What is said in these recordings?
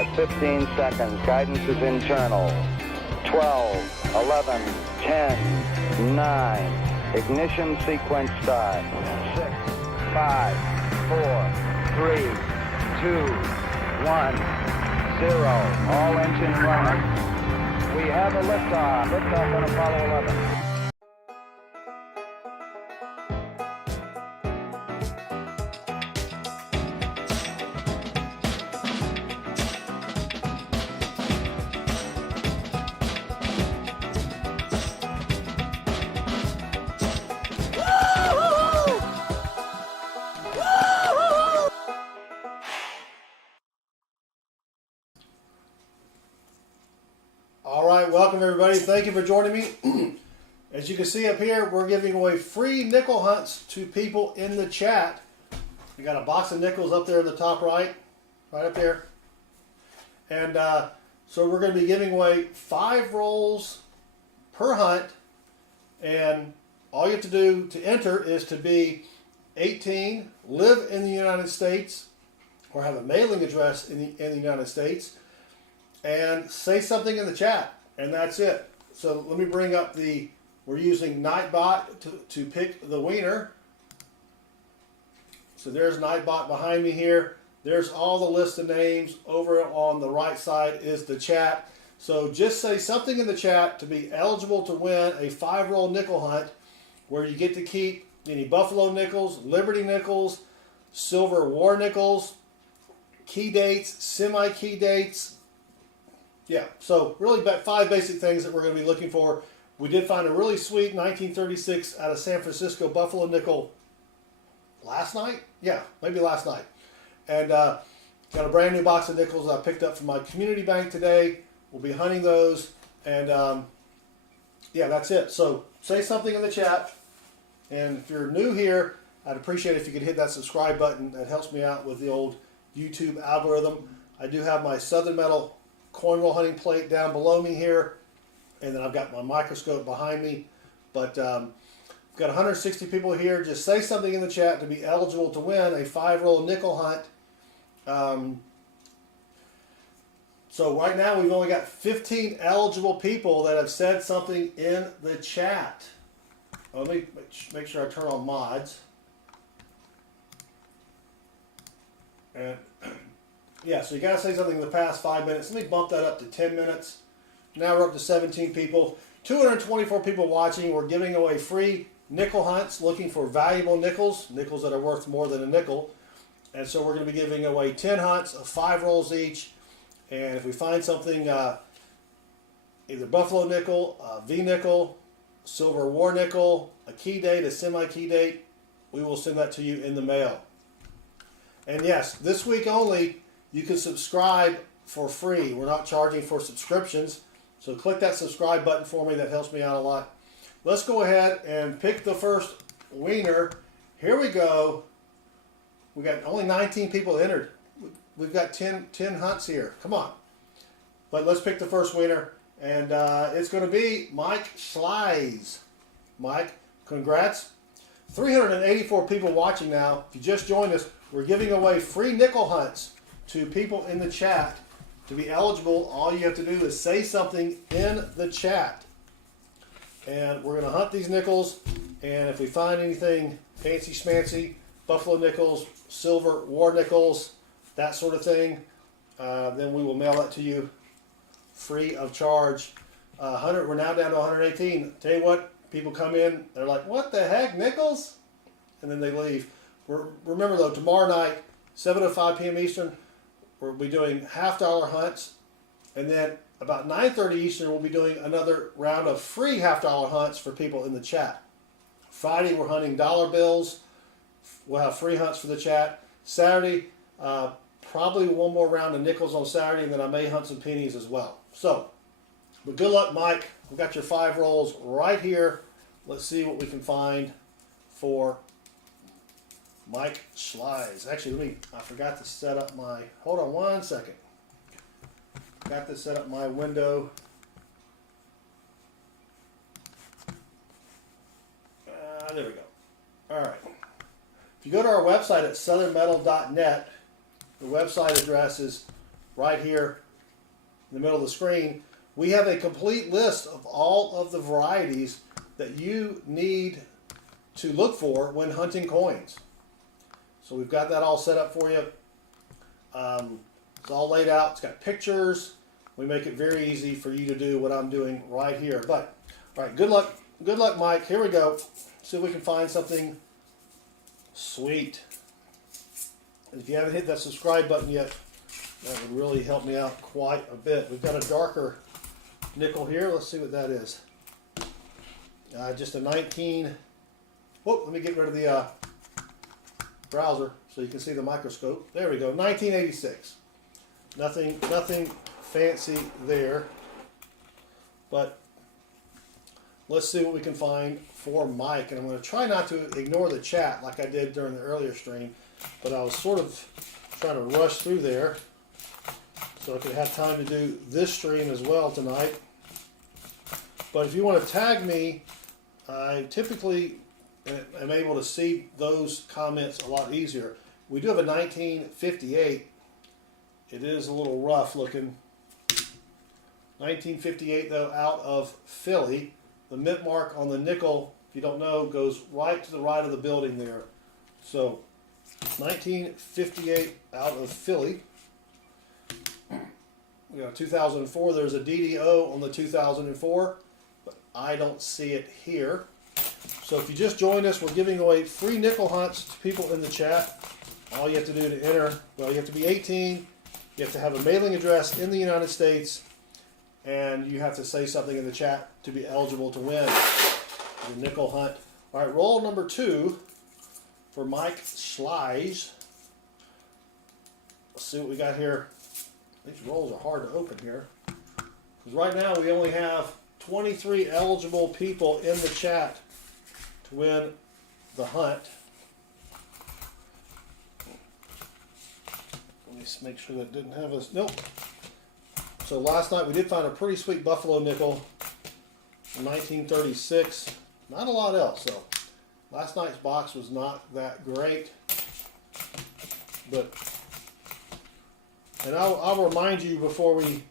at 15 seconds. Guidance is internal. 12, 11, 10, 9. Ignition sequence start. 6, 5, 4, 3, 2, 1, 0. All engine running. We have a liftoff. Liftoff on Apollo 11. All right, welcome everybody. Thank you for joining me. As you can see up here, we're giving away free nickel hunts to people in the chat. We got a box of nickels up there in the top right up there. And so we're going to be giving away 5 rolls per hunt. And all you have to do to enter is to be 18, live in the United States, or have a mailing address in the United States, and say something in the chat, and that's it. So let me bring up we're using Nightbot to pick the winner. So there's Nightbot behind me here. There's all the list of names. Over on the right side is the chat. So just say something in the chat to be eligible to win a 5-roll nickel hunt, where you get to keep any Buffalo nickels, Liberty nickels, Silver War nickels, key dates, semi-key dates. Yeah, so really 5 basic things that we're going to be looking for. We did find a really sweet 1936 out of San Francisco Buffalo nickel last night. Yeah, maybe last night. And got a brand new box of nickels I picked up from my community bank today. We'll be hunting those. And yeah, that's it. So say something in the chat. And if you're new here, I'd appreciate it if you could hit that subscribe button. That helps me out with the old YouTube algorithm. I do have my Southern Metal coin roll hunting plate down below me here, and then I've got my microscope behind me. But I've got 160 people here. Just say something in the chat to be eligible to win a 5-roll nickel hunt. So right now we've only got 15 eligible people that have said something in the chat. Let me make sure I turn on mods. And yeah, so you got to say something in the past 5 minutes. Let me bump that up to 10 minutes. Now we're up to 17 people. 224 people watching. We're giving away free nickel hunts, looking for valuable nickels that are worth more than a nickel. And so we're going to be giving away 10 hunts of 5 rolls each. And if we find something, either Buffalo nickel, V nickel, Silver War nickel, a key date, a semi-key date, we will send that to you in the mail. And yes, this week only, you can subscribe for free. We're not charging for subscriptions. So click that subscribe button for me. That helps me out a lot. Let's go ahead and pick the first winner. Here we go. We got only 19 people entered. We've got 10 hunts here. Come on. But let's pick the first winner. And it's going to be Mike Schleis. Mike, congrats. 384 people watching now. If you just joined us, we're giving away free nickel hunts to people in the chat. To be eligible, all you have to do is say something in the chat. And we're going to hunt these nickels, and if we find anything fancy schmancy, Buffalo nickels, Silver War nickels, that sort of thing, then we will mail that to you free of charge. We're now down to 118. Tell you what, people come in, they're like, what the heck, nickels? And then they leave. Remember though, tomorrow night, 7:05 p.m. Eastern, we'll be doing $half hunts, and then about 9:30 Eastern, we'll be doing another round of free $half hunts for people in the chat. Friday, we're hunting dollar bills. We'll have free hunts for the chat. Saturday, probably one more round of nickels on Saturday, and then I may hunt some pennies as well. So, but good luck, Mike. We've got your 5 rolls right here. Let's see what we can find for Mike Schleis. Actually, I forgot to set up my, hold on one second. Got to set up my window. There we go. All right. If you go to our website at southernmetal.net, the website address is right here in the middle of the screen, we have a complete list of all of the varieties that you need to look for when hunting coins. So we've got that all set up for you. It's all laid out. It's got pictures. We make it very easy for you to do what I'm doing right here. But, all right, good luck, Mike. Here we go. See if we can find something sweet. If you haven't hit that subscribe button yet, that would really help me out quite a bit. We've got a darker nickel here. Let's see what that is. Just a 19. Whoop, let me get rid of the browser so you can see the microscope. There we go. 1986. Nothing fancy there. But let's see what we can find for Mike. And I'm going to try not to ignore the chat like I did during the earlier stream. But I was sort of trying to rush through there so I could have time to do this stream as well tonight. But if you want to tag me, I typically am able to see those comments a lot easier. We do have a 1958. It is a little rough looking. 1958 though, out of Philly. The mint mark on the nickel, if you don't know, goes right to the right of the building there. So 1958 out of Philly. We got 2004. There's a DDO on the 2004, but I don't see it here. So if you just joined us, we're giving away free nickel hunts to people in the chat. All you have to do to enter, well, you have to be 18, you have to have a mailing address in the United States, and you have to say something in the chat to be eligible to win the nickel hunt. All right, roll number 2 for Mike Schleich. Let's see what we got here. These rolls are hard to open here, because right now we only have 23 eligible people in the chat to win the hunt. Let me just make sure that didn't have us. Nope. So last night we did find a pretty sweet buffalo nickel in 1936. Not a lot else, so last night's box was not that great. But, and I'll remind you before we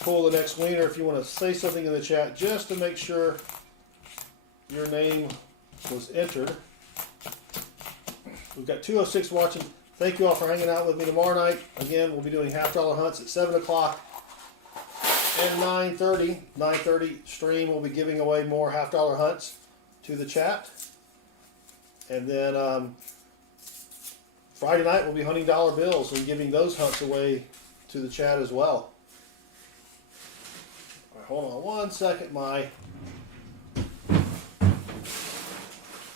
pull the next winner, if you want to say something in the chat just to make sure your name was entered. We've got 206 watching. Thank you all for hanging out with me tomorrow night. Again, we'll be doing $half-dollar hunts at 7 o'clock and 9:30. 9:30 stream, we'll be giving away more $half-dollar hunts to the chat. And then Friday night we'll be hunting dollar bills and giving those hunts away to the chat as well. All right, hold on one second. My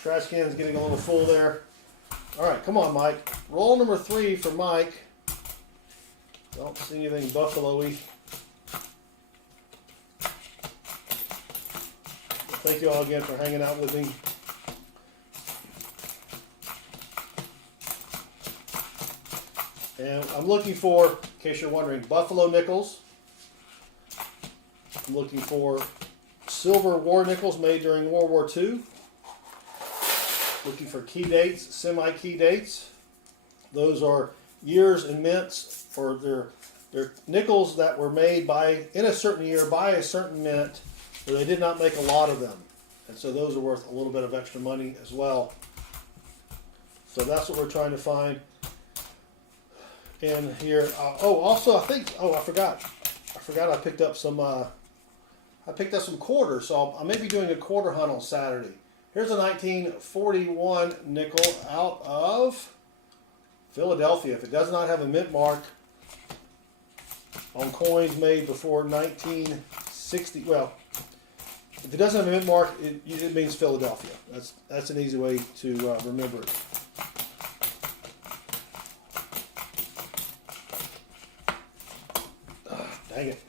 trash can's getting a little full there. All right, come on, Mike. Roll number 3 for Mike. Don't see anything buffalo-y. Thank you all again for hanging out with me. And I'm looking for, in case you're wondering, buffalo nickels. I'm looking for silver war nickels made during World War II. Looking for key dates, semi-key dates. Those are years and mints, or they're nickels that were made in a certain year by a certain mint, where they did not make a lot of them. And so those are worth a little bit of extra money as well. So that's what we're trying to find in here. Also I forgot I picked up some quarters, so I may be doing a quarter hunt on Saturday. Here's a 1941 nickel out of Philadelphia. If it does not have a mint mark on coins made before 1960, well, if it doesn't have a mint mark, it means Philadelphia. That's an easy way to remember it. Dang it.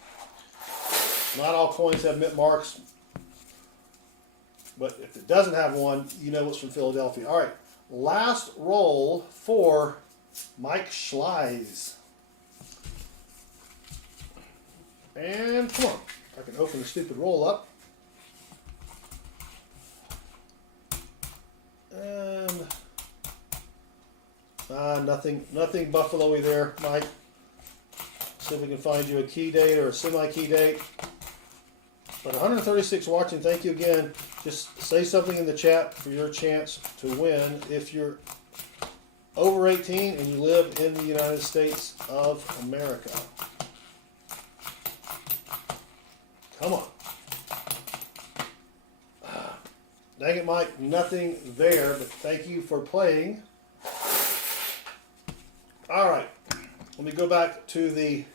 Not all coins have mint marks, but if it doesn't have one, you know it's from Philadelphia. All right, last roll for Mike Schleich. And come on, I can open the stupid roll up. And nothing buffalo-y there, Mike. See if we can find you a key date or a semi-key date. But 136 watching, thank you again. Just say something in the chat for your chance to win if you're over 18 and you live in the United States of America. Come on. Dang it, Mike, nothing there, but thank you for playing. All right, let me go back to the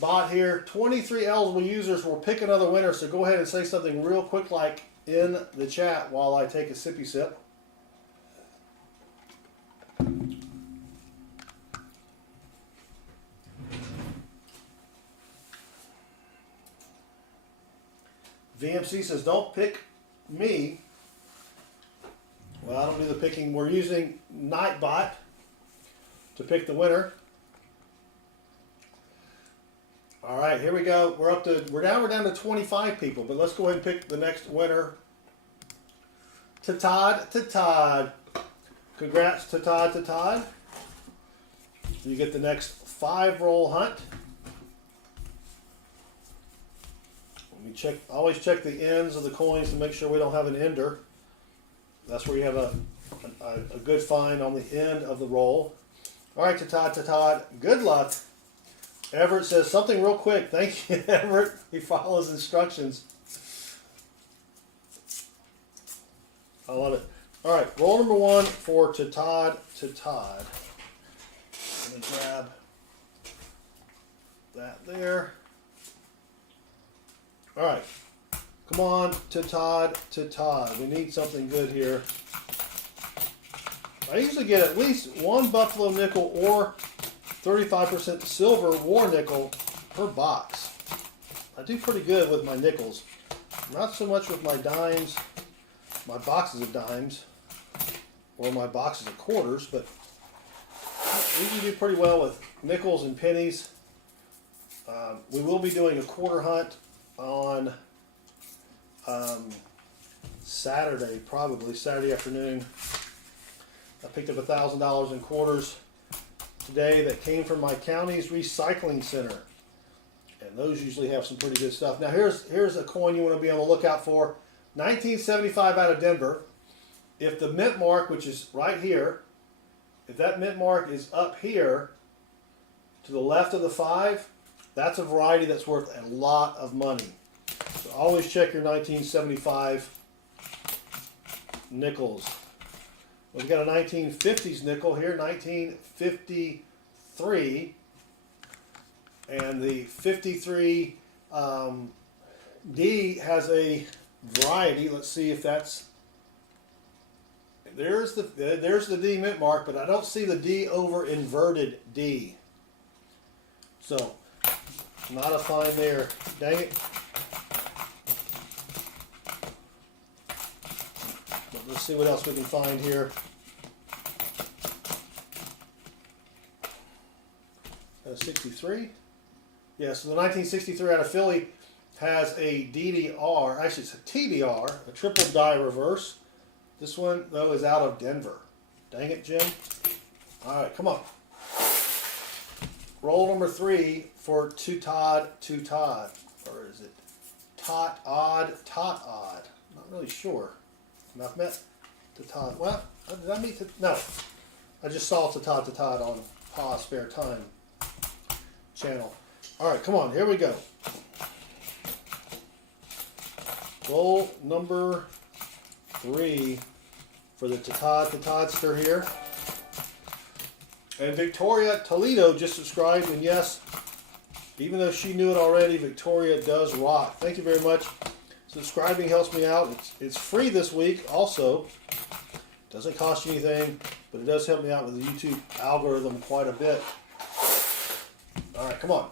bot here. 23 eligible users will pick another winner, so go ahead and say something real quick like in the chat while I take a sippy sip. VMC says, don't pick me. Well, I don't do the picking. We're using Nightbot to pick the winner. All right, here we go. We're down to 25 people, but let's go ahead and pick the next winner. To Todd. Congrats to Todd. You get the next 5-roll hunt. Let me check. Always check the ends of the coins to make sure we don't have an ender. That's where you have a good find on the end of the roll. All right, to Todd. Good luck. Everett says something real quick. Thank you, Everett. He follows instructions. I love it. All right, roll number 1 for to Todd. Let me grab that there. All right, come on to Todd. We need something good here. I usually get at least 1 buffalo nickel or 35% silver war nickel per box. I do pretty good with my nickels. Not so much with my dimes, my boxes of dimes, or my boxes of quarters, but I usually do pretty well with nickels and pennies. We will be doing a quarter hunt on Saturday, probably Saturday afternoon. I picked up $1,000 in quarters today that came from my county's recycling center, and those usually have some pretty good stuff. Now here's a coin you want to be on the lookout for. 1975 out of Denver. If the mint mark, which is right here, if that mint mark is up here to the left of the 5, that's a variety that's worth a lot of money. So always check your 1975 nickels. We've got a 1950s nickel here, 1953, and the 53 D has a variety. Let's see if that's, there's the D mint mark, but I don't see the D over inverted D. So not a find there. Dang it. But let's see what else we can find here. 63. Yeah, so the 1963 out of Philly has a DDR. Actually, it's a TDR, a triple die reverse. This one, though, is out of Denver. Dang it, Jim. All right, come on. Roll number 3 for to Todd. Or is it tot odd? Not really sure. I've met to Todd. Well, did I meet to? No. I just saw to Todd on Pa's Spare Time channel. All right, come on. Here we go. Roll number 3 for the Toddster here. And Victoria Toledo just subscribed, and yes, even though she knew it already, Victoria does rock. Thank you very much. Subscribing helps me out. It's free this week also. Doesn't cost you anything, but it does help me out with the YouTube algorithm quite a bit. All right, come on.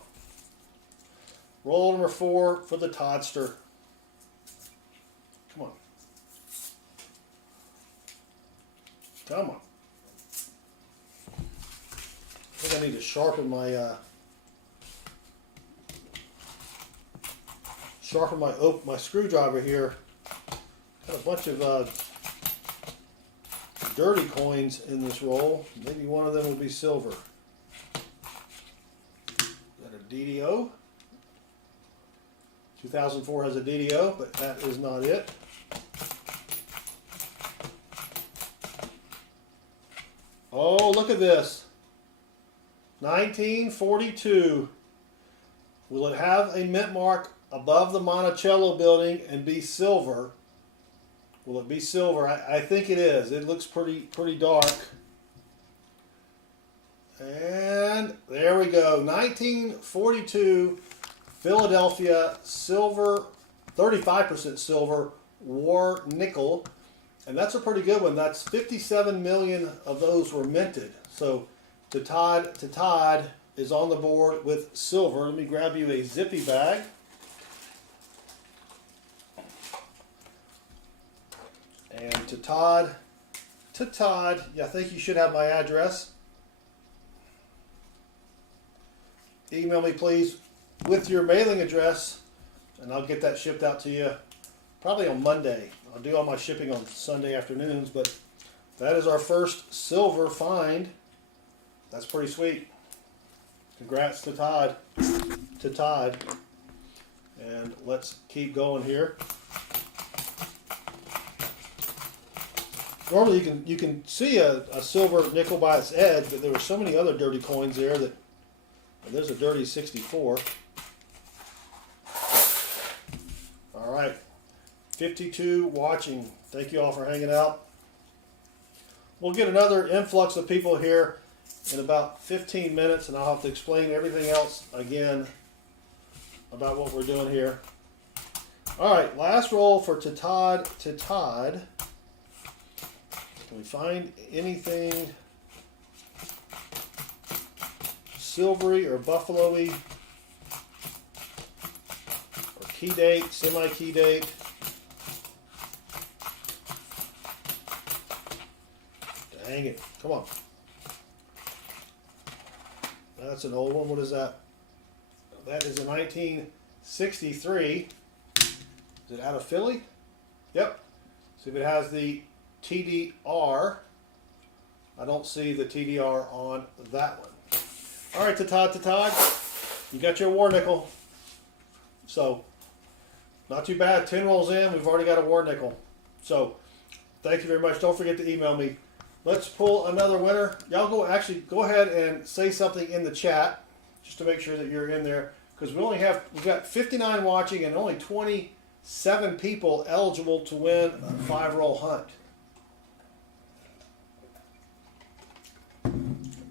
Roll number 4 for the Toddster. Come on. Come on. I think I need to sharpen my my screwdriver here. Got a bunch of dirty coins in this roll. Maybe one of them will be silver. DDO. 2004 has a DDO, but that is not it. Oh, look at this. 1942. Will it have a mint mark above the Monticello building and be silver? Will it be silver? I think it is. It looks pretty dark. And there we go. 1942 Philadelphia silver, 35% silver, war nickel. And that's a pretty good one. That's 57 million of those were minted. So Todd is on the board with silver. Let me grab you a zippy bag. And to Todd, yeah, I think you should have my address. Email me, please, with your mailing address, and I'll get that shipped out to you probably on Monday. I'll do all my shipping on Sunday afternoons, but that is our first silver find. That's pretty sweet. Congrats to Todd. And let's keep going here. Normally you can see a silver nickel by its edge, but there were so many other dirty coins there that there's a dirty 64. All right, 52 watching. Thank you all for hanging out. We'll get another influx of people here in about 15 minutes, and I'll have to explain everything else again about what we're doing here. All right, last roll for Todd. Can we find anything silvery or buffalo-y or key date, semi-key date? Dang it, come on. That's an old one. What is that? That is a 1963. Is it out of Philly? Yep. See if it has the TDR. I don't see the TDR on that one. All right, Todd, you got your war nickel. So, not too bad. 10 rolls in, we've already got a war nickel. So, thank you very much. Don't forget to email me. Let's pull another winner. Y'all go ahead and say something in the chat just to make sure that you're in there, because we've got 59 watching and only 27 people eligible to win a 5-roll hunt.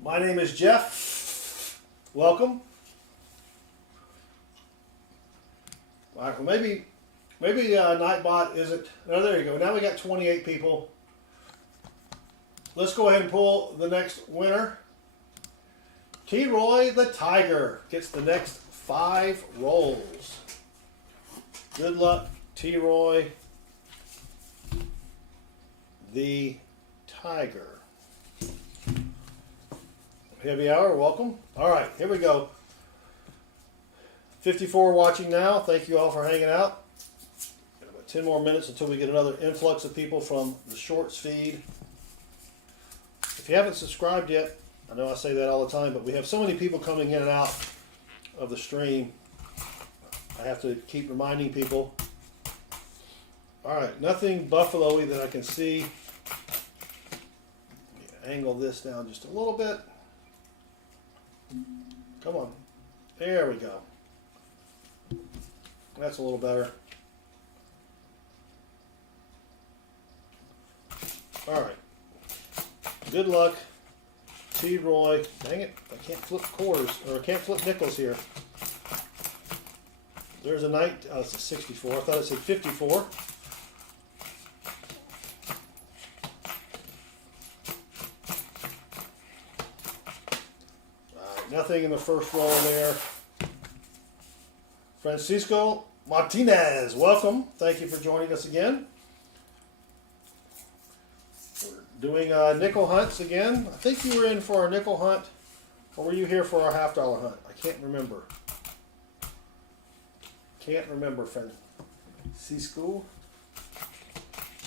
My name is Jeff. Welcome. All right, well, maybe Nightbot isn't. Oh, there you go. Now we got 28 people. Let's go ahead and pull the next winner. T-Roy the Tiger gets the next 5 rolls. Good luck, T-Roy the Tiger. Heavy hour, welcome. All right, here we go. 54 watching now. Thank you all for hanging out. Got about 10 more minutes until we get another influx of people from the Shorts feed. If you haven't subscribed yet, I know I say that all the time, but we have so many people coming in and out of the stream. I have to keep reminding people. All right, nothing buffalo-y that I can see. Let me angle this down just a little bit. Come on. There we go. That's a little better. All right. Good luck, T-Roy. Dang it, I can't flip quarters, or I can't flip nickels here. There's a oh, it's a 64. I thought it said 54. Nothing in the first roll there. Francisco Martinez, welcome. Thank you for joining us again. We're doing nickel hunts again. I think you were in for our nickel hunt, or were you here for our $50 hunt? I can't remember. Francisco.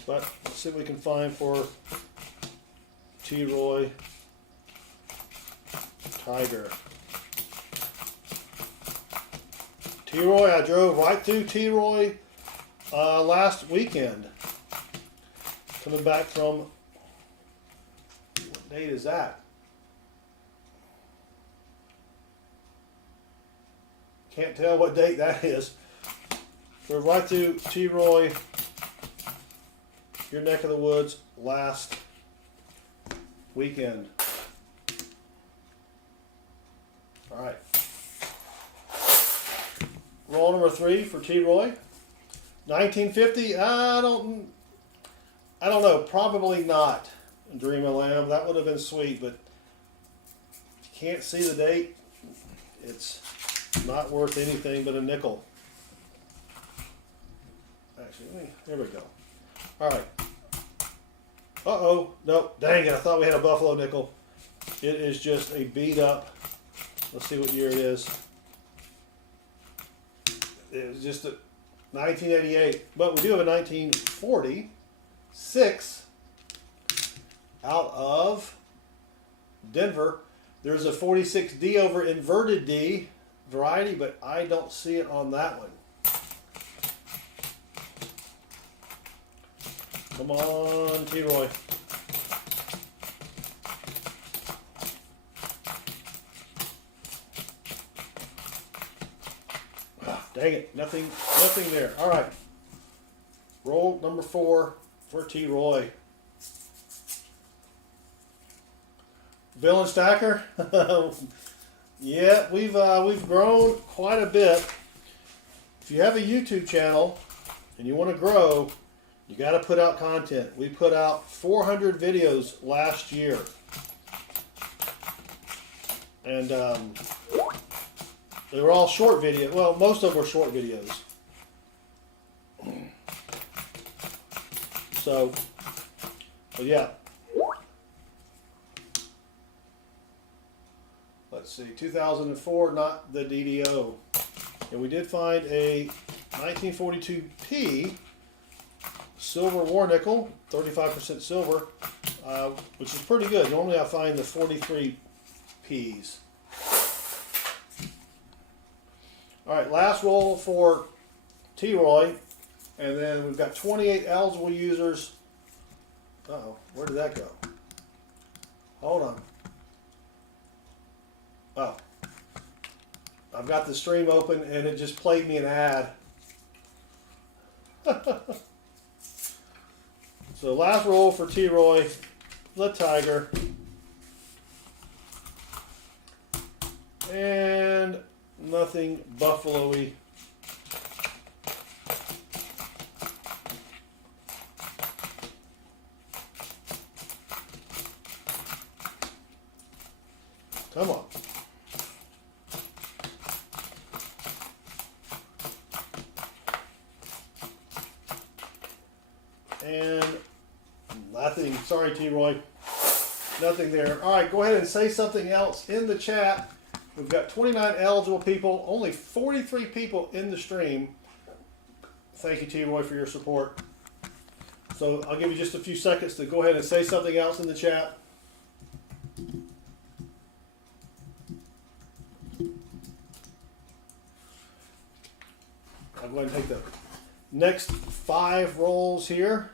But let's see what we can find for T-Roy Tiger. T-Roy, I drove right through T-Roy last weekend. Coming back from, what date is that? Can't tell what date that is. Drove right through T-Roy, your neck of the woods, last weekend. All right. Roll number 3 for T-Roy. 1950. I don't know. Probably not. Dream of Lamb. That would have been sweet, but if you can't see the date, it's not worth anything but a nickel. Actually, here we go. All right. Uh-oh. Nope. Dang it. I thought we had a buffalo nickel. It is just a beat up. Let's see what year it is. It was just a 1988. But we do have a 1946 out of Denver. There's a 46D over inverted D variety, but I don't see it on that one. Come on, T-Roy. Dang it, nothing there. All right. Roll number 4 for T-Roy. Bill and Stacker. Yeah, we've grown quite a bit. If you have a YouTube channel and you want to grow, you got to put out content. We put out 400 videos last year. And they were all short videos. Well, most of them were short videos. So, but yeah. Let's see, 2004, not the DDO. And we did find a 1942P silver war nickel, 35% silver, which is pretty good. Normally I find the 43 Ps. All right, last roll for T-Roy, and then we've got 28 eligible users. Uh-oh, where did that go? Hold on. Oh, I've got the stream open and it just played me an ad. So last roll for T-Roy, the Tiger. And nothing buffalo-y. Come on. And nothing. Sorry, T-Roy. Nothing there. All right, go ahead and say something else in the chat. We've got 29 eligible people, only 43 people in the stream. Thank you, T-Roy, for your support. So I'll give you just a few seconds to go ahead and say something else in the chat. I'll go ahead and take the next 5 rolls here.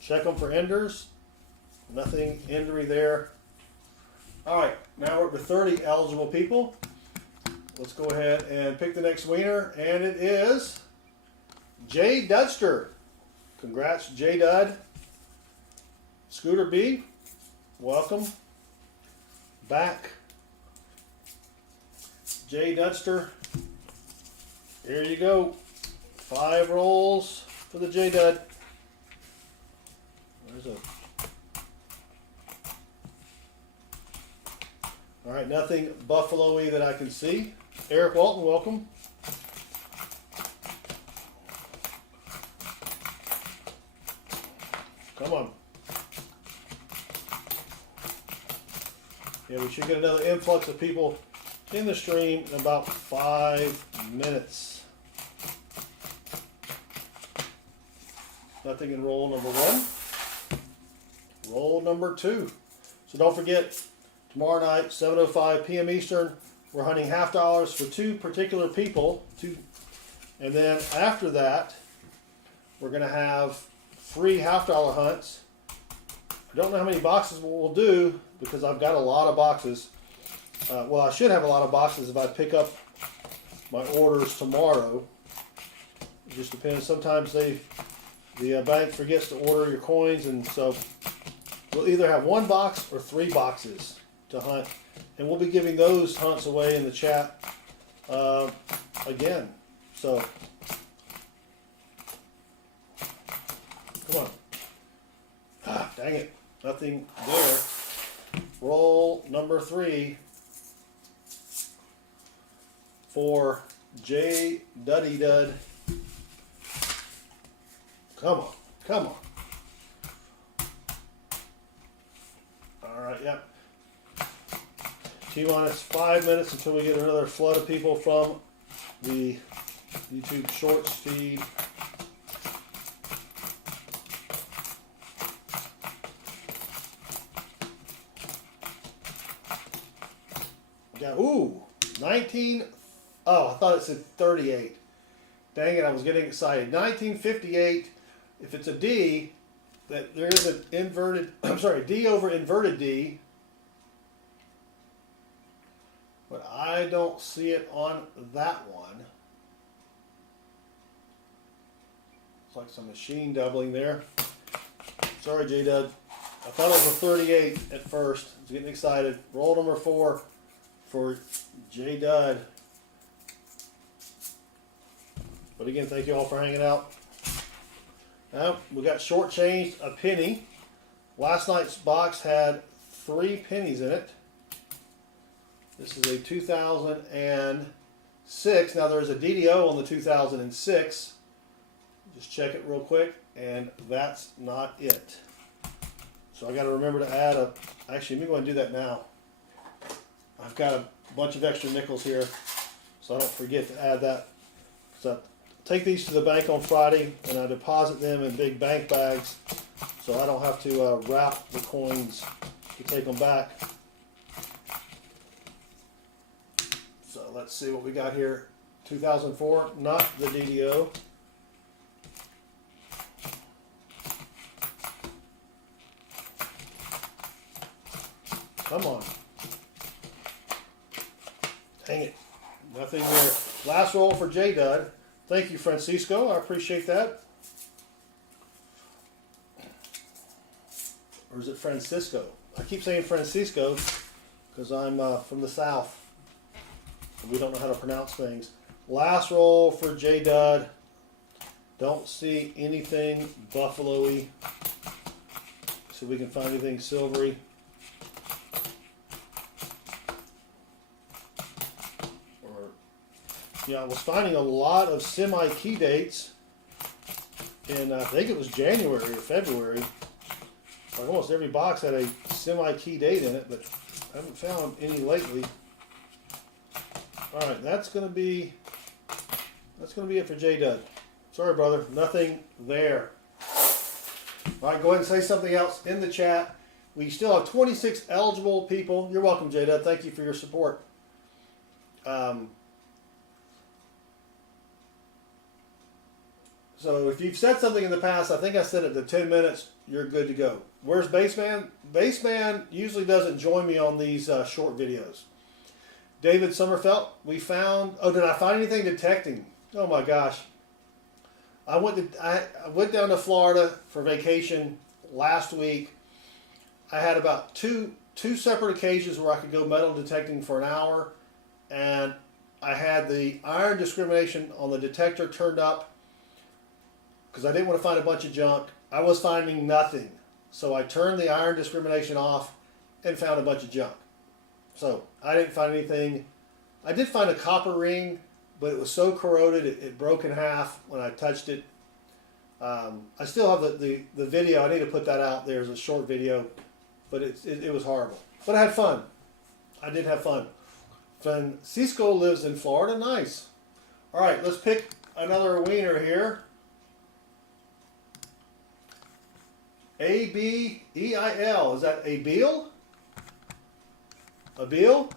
Check them for enders. Nothing endery there. All right, now we're up to 30 eligible people. Let's go ahead and pick the next winner, and it is Jay Dudster. Congrats, J Dud. Scooter B, welcome back. Jay Dudster, here you go. 5 rolls for the J Dud. There's a. All right, nothing buffalo-y that I can see. Eric Walton, welcome. Come on. Yeah, we should get another influx of people in the stream in about 5 minutes. Nothing in roll number 1. Roll number 2. So don't forget, tomorrow night, 7:05 p.m. Eastern, we're hunting $half for 2 particular people. And then after that, we're going to have 3 $half hunts. I don't know how many boxes we'll do because I've got a lot of boxes. Well, I should have a lot of boxes if I pick up my orders tomorrow. It just depends. Sometimes the bank forgets to order your coins, and so we'll either have 1 box or 3 boxes to hunt, and we'll be giving those hunts away in the chat again. So come on. Ah, dang it. Nothing there. Roll number 3 for J Duddy Dud. Come on. Come on. Alright, yep. T-minus 5 minutes until we get another flood of people from the YouTube Shorts feed. Yeah, ooh, 19. Oh, I thought it said 38. Dang it, I was getting excited. 1958. If it's a D, that there is an inverted. I'm sorry, D over inverted D. But I don't see it on that one. It's like some machine doubling there. Sorry, J-Dud. I thought it was a 38 at first. I was getting excited. Roll number 4 for J-Dud. But again, thank you all for hanging out. Now, we got shortchanged a penny. Last night's box had 3 pennies in it. This is a 2006. Now there's a DDO on the 2006. Just check it real quick, and that's not it. So I got to remember to add a. Actually, let me go ahead and do that now. I've got a bunch of extra nickels here, so I don't forget to add that. So I take these to the bank on Friday, and I deposit them in big bank bags, so I don't have to wrap the coins to take them back. So let's see what we got here. 2004, not the DDO. Come on. Dang it. Nothing there. Last roll for J-Dud. Thank you, Francisco. I appreciate that. Or is it Francisco? I keep saying Francisco because I'm from the South. We don't know how to pronounce things. Last roll for J-Dud. Don't see anything buffalo-y. So we can find anything silvery. Yeah, I was finding a lot of semi-key dates, and I think it was January or February. Like almost every box had a semi-key date in it, but I haven't found any lately. All right, that's gonna be it for J-Dud. Sorry, brother, nothing there. All right, go ahead and say something else in the chat. We still have 26 eligible people. You're welcome, J-Dud. Thank you for your support. So if you've said something in the past, I think I said it to 10 minutes, you're good to go. Where's Baseman? Baseman usually doesn't join me on these short videos. David Sommerfeld, we found, oh, did I find anything detecting? Oh my gosh. I went down to Florida for vacation last week. I had about two separate occasions where I could go metal detecting for an hour, and I had the iron discrimination on the detector turned up because I didn't want to find a bunch of junk. I was finding nothing. So I turned the iron discrimination off and found a bunch of junk. So I didn't find anything. I did find a copper ring, but it was so corroded it broke in half when I touched it. I still have the video. I need to put that out there as a short video, but it was horrible. But I had fun. I did have fun. Francisco lives in Florida. Nice. All right, let's pick another wiener here. A-B-E-I-L. Is that Abil? Abil?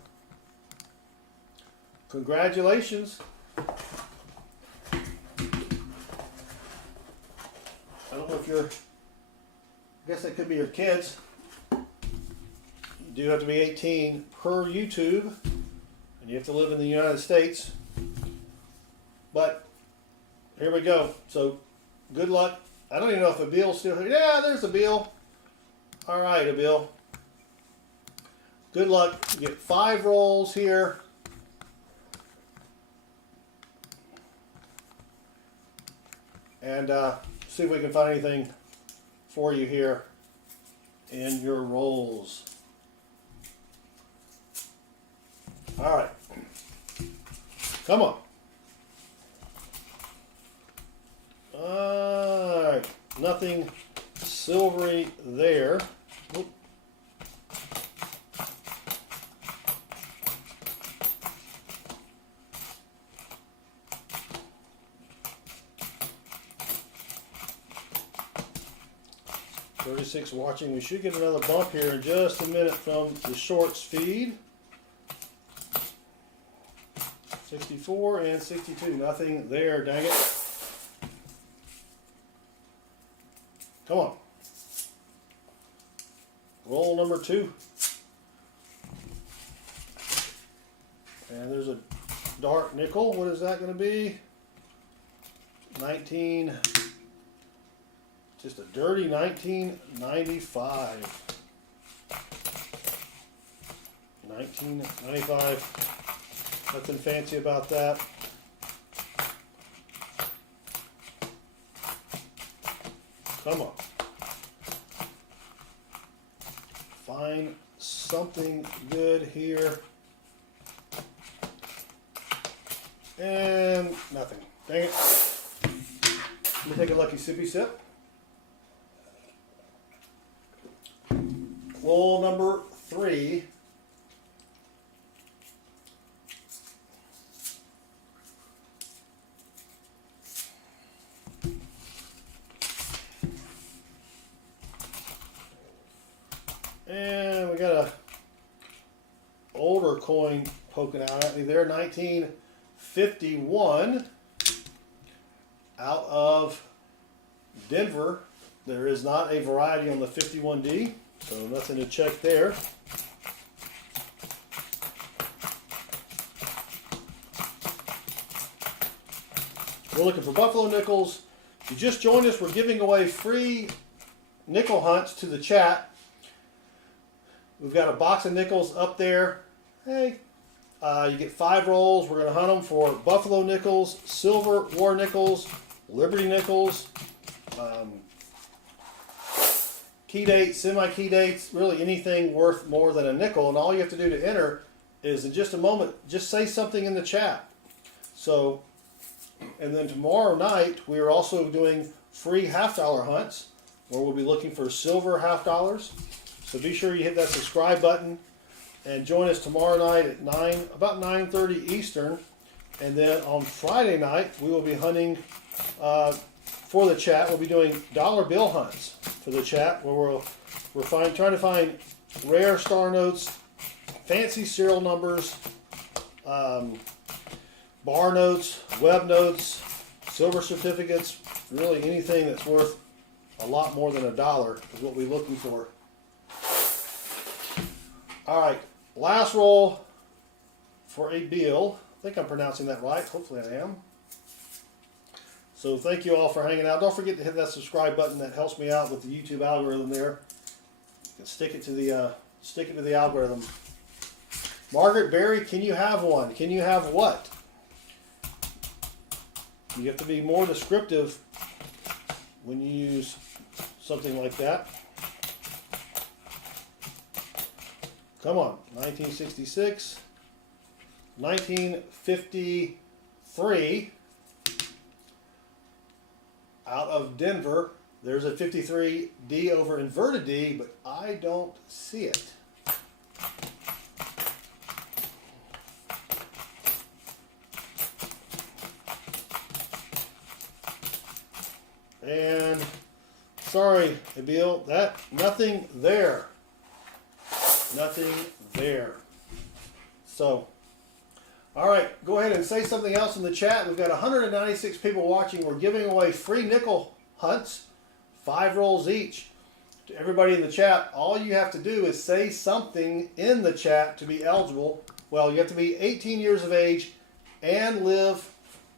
Congratulations. I don't know if you're, I guess that could be your kids. You do have to be 18 per YouTube, and you have to live in the United States. But here we go. So good luck. I don't even know if Abil's still here. Yeah, there's Abil. All right, Abil. Good luck. You get 5 rolls here. And see if we can find anything for you here in your rolls. All right. Come on. All right. Nothing silvery there. Oop. $36 watching. We should get another bump here in just a minute from the shorts feed. 64 and 62. Nothing there, dang it. Come on. Roll number 2. And there's a dark nickel. What is that going to be? 19. Just a dirty 1995. 1995. Nothing fancy about that. Come on. Find something good here. And nothing. Dang it. Let me take a lucky sippy sip. Roll number 3. And we got a older coin poking out at me there, 1951, out of Denver. There is not a variety on the 51D, so nothing to check there. We're looking for Buffalo nickels. If you just joined us, we're giving away free nickel hunts to the chat. We've got a box of nickels up there. Hey, you get 5 rolls. We're going to hunt them for Buffalo nickels, Silver War nickels, Liberty nickels, key dates, semi-key dates, really anything worth more than a nickel. And all you have to do to enter is in just a moment, just say something in the chat. So, and then tomorrow night, we are also doing free $half hunts where we'll be looking for silver $half. So be sure you hit that subscribe button and join us tomorrow night at about 9:30 Eastern. And then on Friday night, we will be hunting for the chat. We'll be doing dollar bill hunts for the chat, where we're trying to find rare star notes, fancy serial numbers, bar notes, web notes, silver certificates, really anything that's worth a lot more than $1 is what we're looking for. All right, last roll for a bill. I think I'm pronouncing that right. Hopefully I am. So thank you all for hanging out. Don't forget to hit that subscribe button. That helps me out with the YouTube algorithm there. You can stick it to the algorithm. Margaret Berry, can you have one? Can you have what? You have to be more descriptive when you use something like that. Come on, 1966, 1953, out of Denver. There's a 53D over inverted D, but I don't see it. And sorry, Abil, nothing there. Nothing there. So All right, go ahead and say something else in the chat. We've got 196 people watching. We're giving away free nickel hunts, 5 rolls each. To everybody in the chat, all you have to do is say something in the chat to be eligible. Well, you have to be 18 years of age and live,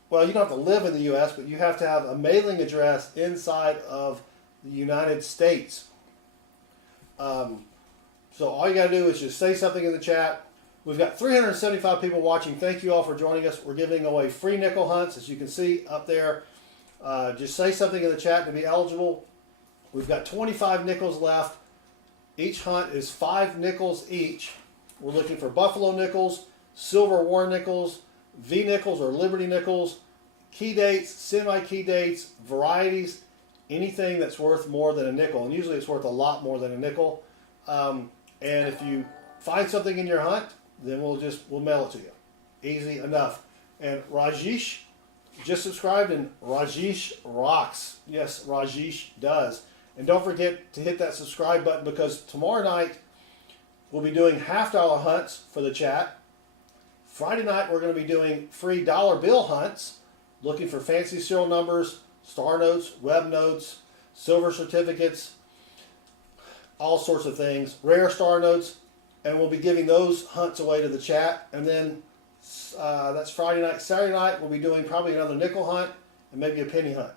well, you don't have to live in the U.S., but you have to have a mailing address inside of the United States. So all you got to do is just say something in the chat. We've got 375 people watching. Thank you all for joining us. We're giving away free nickel hunts, as you can see up there. Just say something in the chat to be eligible. We've got 25 nickels left. Each hunt is 5 nickels each. We're looking for buffalo nickels, silver war nickels, V nickels or Liberty nickels, key dates, semi-key dates, varieties, anything that's worth more than a nickel. And usually it's worth a lot more than a nickel. And if you find something in your hunt, then we'll mail it to you. Easy enough. And Rajesh just subscribed, and Rajesh rocks. Yes, Rajesh does. And don't forget to hit that subscribe button, because tomorrow night we'll be doing $half-dollar hunts for the chat. Friday night we're going to be doing free dollar bill hunts, looking for fancy serial numbers, star notes, web notes, silver certificates, all sorts of things, rare star notes. And we'll be giving those hunts away to the chat. And then that's Friday night. Saturday night we'll be doing probably another nickel hunt and maybe a penny hunt.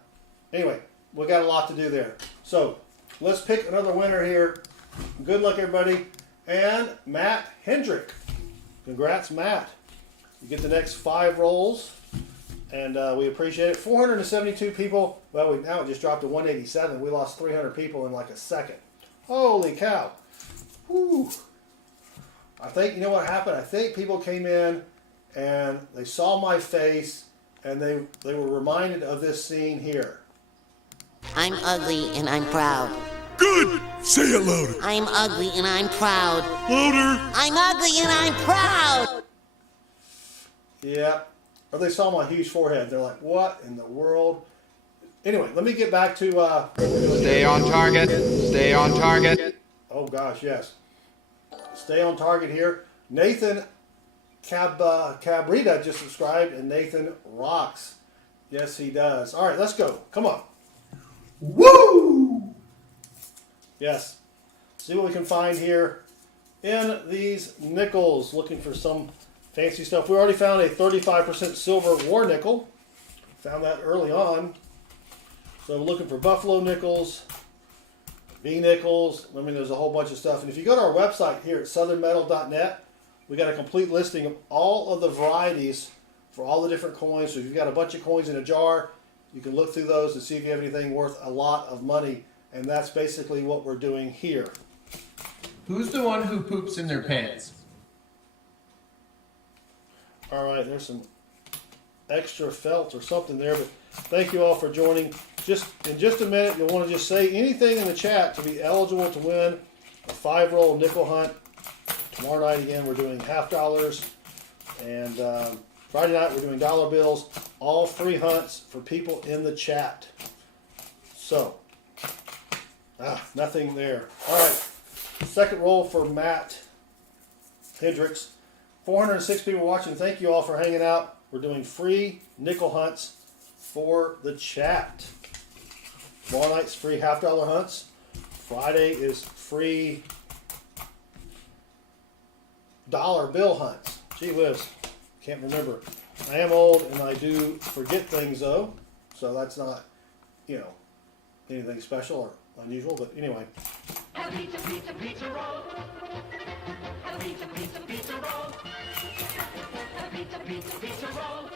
Anyway, we got a lot to do there. So let's pick another winner here. Good luck, everybody. And Matt Hendrick. Congrats, Matt. You get the next 5 rolls. And we appreciate it. 472 people. Well, now it just dropped to 187. We lost 300 people in like a second. Holy cow. Whew. I think, you know what happened? I think people came in and they saw my face and they were reminded of this scene here. I'm ugly and I'm proud. Good! Say it louder. I'm ugly and I'm proud. Louder. I'm ugly and I'm proud. Yeah. Or they saw my huge forehead. They're like, what in the world? Anyway, let me get back to... Stay on target. Stay on target. Oh, gosh, yes. Stay on target here. Nathan Cabrita just subscribed, and Nathan rocks. Yes, he does. All right, let's go. Come on. Woo! Yes. See what we can find here in these nickels. Looking for some fancy stuff. We already found a 35% silver war nickel. Found that early on. So we're looking for buffalo nickels, V nickels. I mean, there's a whole bunch of stuff. And if you go to our website here at southernmetal.net, we got a complete listing of all of the varieties for all the different coins. So if you've got a bunch of coins in a jar, you can look through those to see if you have anything worth a lot of money. And that's basically what we're doing here. Who's the one who poops in their pants? All right, there's some extra felt or something there, but thank you all for joining. In just a minute, you'll want to just say anything in the chat to be eligible to win a 5-roll nickel hunt. Tomorrow night, again, we're doing $half-dollars. And Friday night, we're doing dollar bills. All free hunts for people in the chat. So, nothing there. All right, second roll for Matt Hendricks. 406 people watching. Thank you all for hanging out. We're doing free nickel hunts for the chat. Tomorrow night's free $half-dollar hunts. Friday is free dollar bill hunts. Gee whiz, can't remember. I am old and I do forget things though, so that's not, anything special or unusual. But anyway. Have a pizza, pizza, pizza roll. Have a pizza, pizza, pizza roll. Have a pizza, pizza, pizza roll.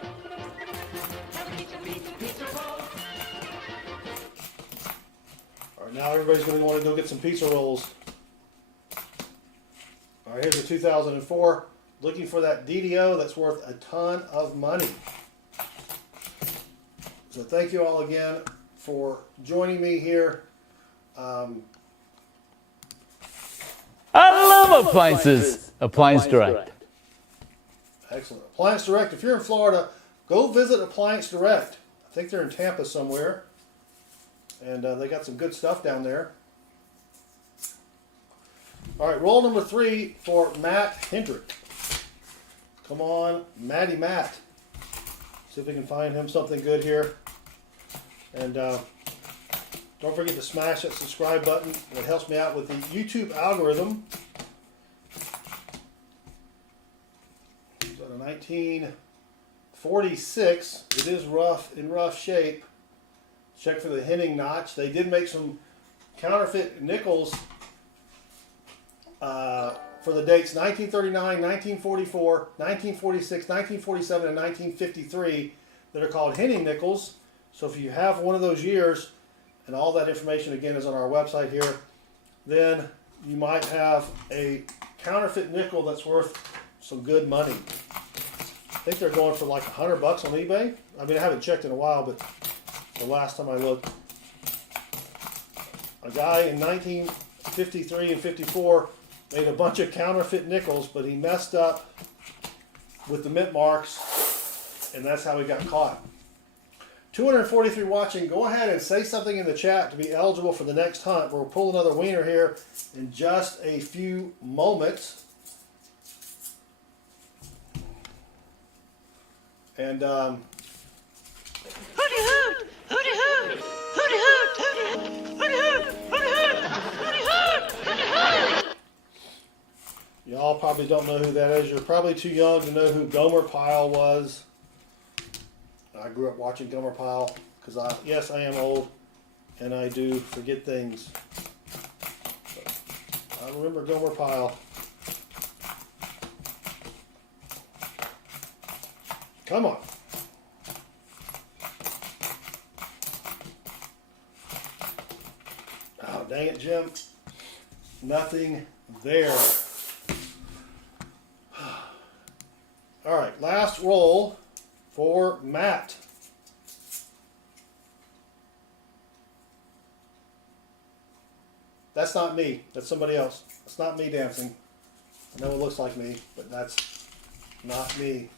Have a pizza, pizza, pizza roll. All right, now everybody's going to want to go get some pizza rolls. All right, here's a 2004. Looking for that DDO that's worth a ton of money. So thank you all again for joining me here. I love appliances. Appliance Direct. Excellent. Appliance Direct. If you're in Florida, go visit Appliance Direct. I think they're in Tampa somewhere. And they got some good stuff down there. All right, roll number 3 for Matt Hendrick. Come on, Matty Matt. See if we can find him something good here. And don't forget to smash that subscribe button. It helps me out with the YouTube algorithm. So in 1946, it is in rough shape. Check for the hinting notch. They did make some counterfeit nickels for the dates 1939, 1944, 1946, 1947, and 1953 that are called hinting nickels. So if you have one of those years, and all that information again is on our website here, then you might have a counterfeit nickel that's worth some good money. I think they're going for like $100 on eBay. I mean, I haven't checked in a while, but the last time I looked, a guy in 1953 and 54 made a bunch of counterfeit nickels, but he messed up with the mint marks, and that's how he got caught. 243 watching. Go ahead and say something in the chat to be eligible for the next hunt. We'll pull another wiener here in just a few moments. And Hooty hoot! Hooty hoot! Hooty hoot! Hooty hoot! Hooty hoot! Hooty hoot! Hooty hoot! Hooty hoot! y'all probably don't know who that is. You're probably too young to know who Gomer Pyle was. I grew up watching Gomer Pyle because yes, I am old and I do forget things. But I remember Gomer Pyle. Come on. Oh, dang it, Jim. Nothing there. All right, last roll for Matt. That's not me. That's somebody else. That's not me dancing. I know it looks like me, but that's not me.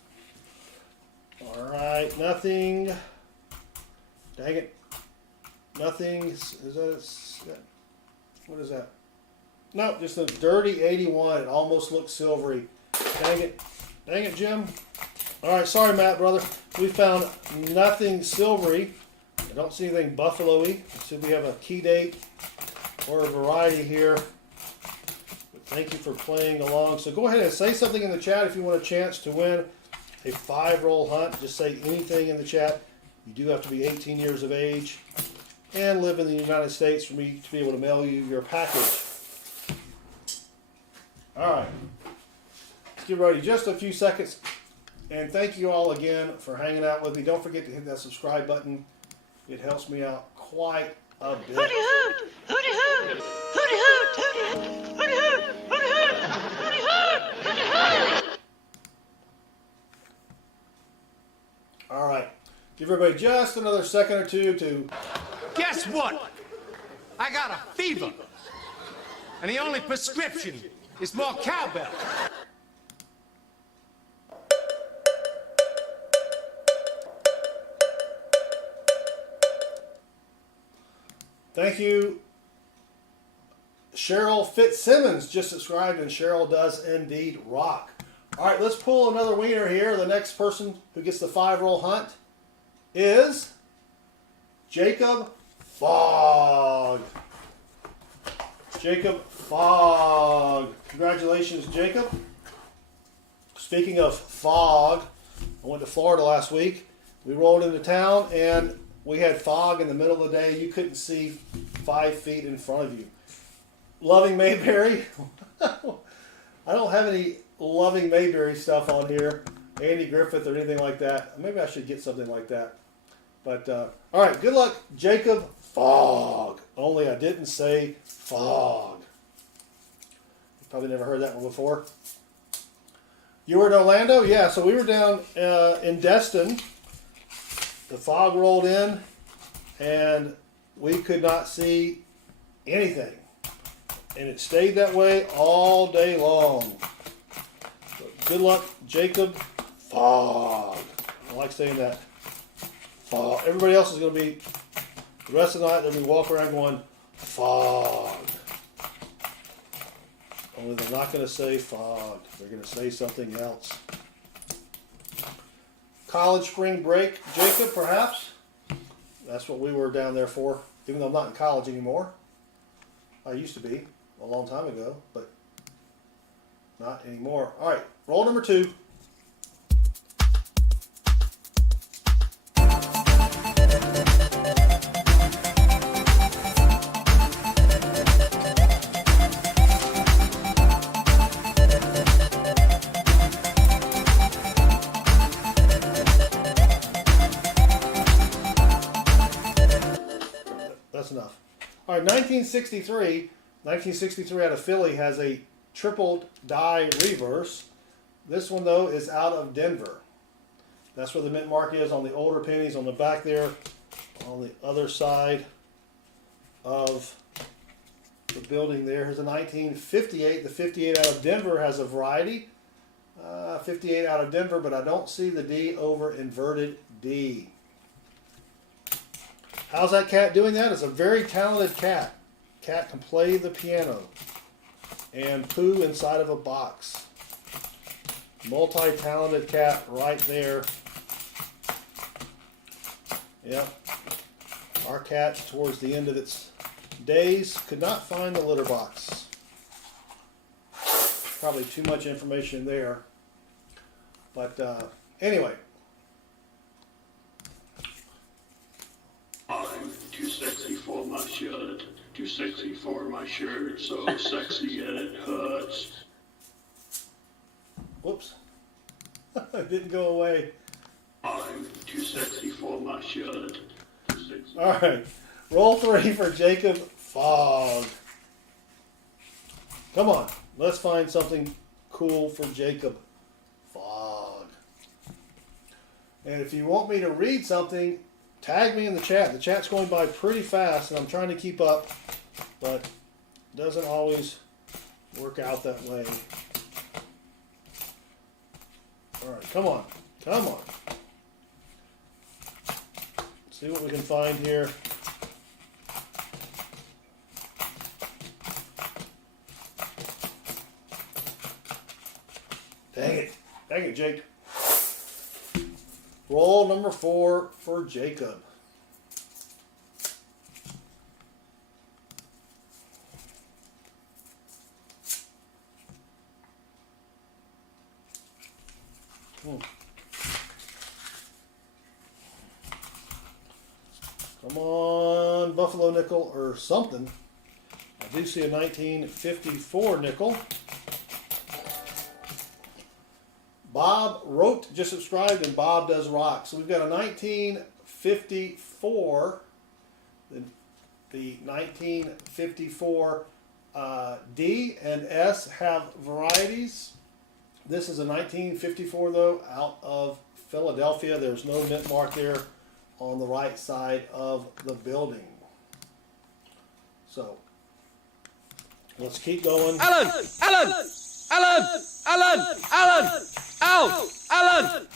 All right, nothing. Dang it. Nothing. Is that? What is that? No, just a dirty 81. It almost looks silvery. Dang it. Dang it, Jim. All right, sorry, Matt, brother. We found nothing silvery. I don't see anything buffalo-y. So we have a key date or a variety here. But thank you for playing along. So go ahead and say something in the chat if you want a chance to win a 5-roll hunt. Just say anything in the chat. You do have to be 18 years of age and live in the United States for me to be able to mail you your package. All right. Let's give everybody just a few seconds. And thank you all again for hanging out with me. Don't forget to hit that subscribe button. It helps me out quite a bit. Hooty hoot! Hooty hoot! Hooty hoot! Hooty hoot! Hooty hoot! Hooty hoot! Hooty hoot! Hooty hoot! All right. Give everybody just another second or two to... Guess what? I got a fever. And the only prescription is more cowbell. Thank you. Cheryl Fitzsimmons just subscribed, and Cheryl does indeed rock. All right, let's pull another wiener here. The next person who gets the 5-roll hunt is Jacob Fogg. Jacob Fogg. Congratulations, Jacob. Speaking of fog, I went to Florida last week. We rolled into town and we had fog in the middle of the day. You couldn't see 5 feet in front of you. Loving Mayberry. I don't have any Loving Mayberry stuff on here. Andy Griffith or anything like that. Maybe I should get something like that. But, all right, good luck, Jacob Fogg. Only I didn't say fog. You probably never heard that one before. You were in Orlando? Yeah, so we were down in Destin. The fog rolled in, and we could not see anything. And it stayed that way all day long. So good luck, Jacob Fogg. I like saying that. Fog. Everybody else is going to be, the rest of the night, they'll be walking around going, fog. Only they're not going to say fog. They're going to say something else. college spring break, Jacob, perhaps? That's what we were down there for, even though I'm not in college anymore. I used to be a long time ago, but not anymore. All right, roll number 2. That's enough. All right, 1963 out of Philly has a tripled die reverse. This one, though, is out of Denver. That's where the mint mark is on the older pennies on the back there, on the other side of the building there. Here's a 1958. The 58 out of Denver has a variety. 58 out of Denver, but I don't see the D over inverted D. How's that cat doing that? It's a very talented cat. Cat can play the piano and poo inside of a box. Multi-talented cat right there. Yep. Our cat, towards the end of its days, could not find the litter box. Probably too much information there. But anyway. I'm too sexy for my shirt. Too sexy for my shirt. So sexy and it hurts. Whoops. It didn't go away. I'm too sexy for my shirt. Too sexy. All right. Roll 3 for Jacob Fog. Come on. Let's find something cool for Jacob Fog. And if you want me to read something, tag me in the chat. The chat's going by pretty fast, and I'm trying to keep up, but it doesn't always work out that way. All right, come on. Come on. See what we can find here. Dang it. Dang it, Jake. Roll number 4 for Jacob. Come on, Buffalo nickel or something. I do see a 1954 nickel. Bob wrote, just subscribed, and Bob does rock. So we've got a 1954, the 1954 D and S have varieties. This is a 1954 though, out of Philadelphia. There's no mint mark there on the right side of the building. So let's keep going. Alan! Alan! Alan! Alan! Alan! Ow! Alan!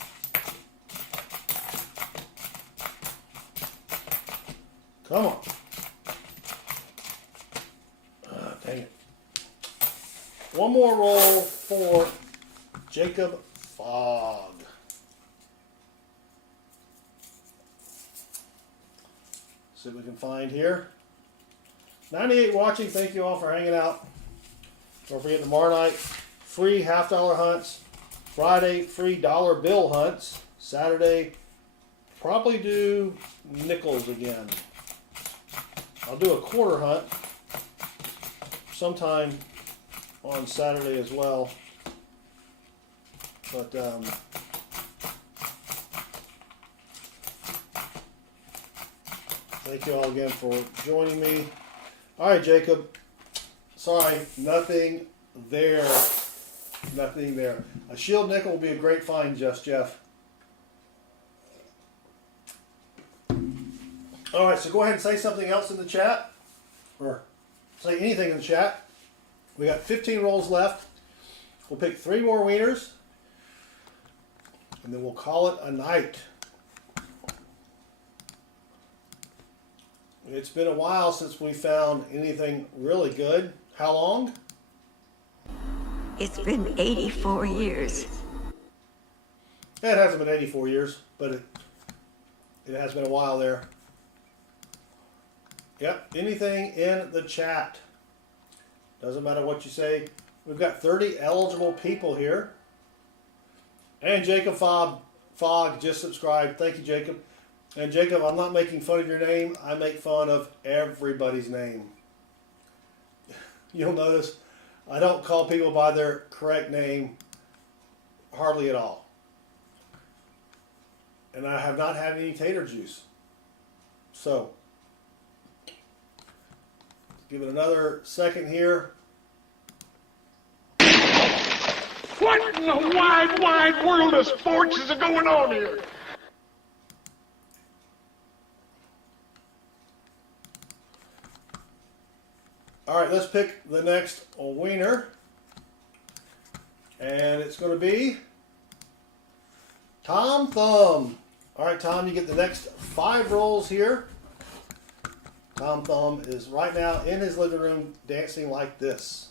Come on. Dang it. One more roll for Jacob Fog. See what we can find here. 98 watching. Thank you all for hanging out. Don't forget tomorrow night, free $50 hunts. Friday, free dollar bill hunts. Saturday, probably do nickels again. I'll do a quarter hunt sometime on Saturday as well. But thank you all again for joining me. All right, Jacob. Sorry, nothing there. Nothing there. A shield nickel will be a great find, Jeff. All right, so go ahead and say something else in the chat, or say anything in the chat. We got 15 rolls left. We'll pick 3 more wieners, and then we'll call it a night. It's been a while since we found anything really good. How long? It's been 84 years. It hasn't been 84 years, but it has been a while there. Yep, anything in the chat. Doesn't matter what you say. We've got 30 eligible people here. And Jacob Fogg just subscribed. Thank you, Jacob. And Jacob, I'm not making fun of your name. I make fun of everybody's name. You'll notice I don't call people by their correct name hardly at all. And I have not had any tater juice. So, give it another second here. What in the wide, wide world of sports is going on here? All right, let's pick the next winner. And it's going to be Tom Thumb. All right, Tom, you get the next 5 rolls here. Tom Thumb is right now in his living room dancing like this.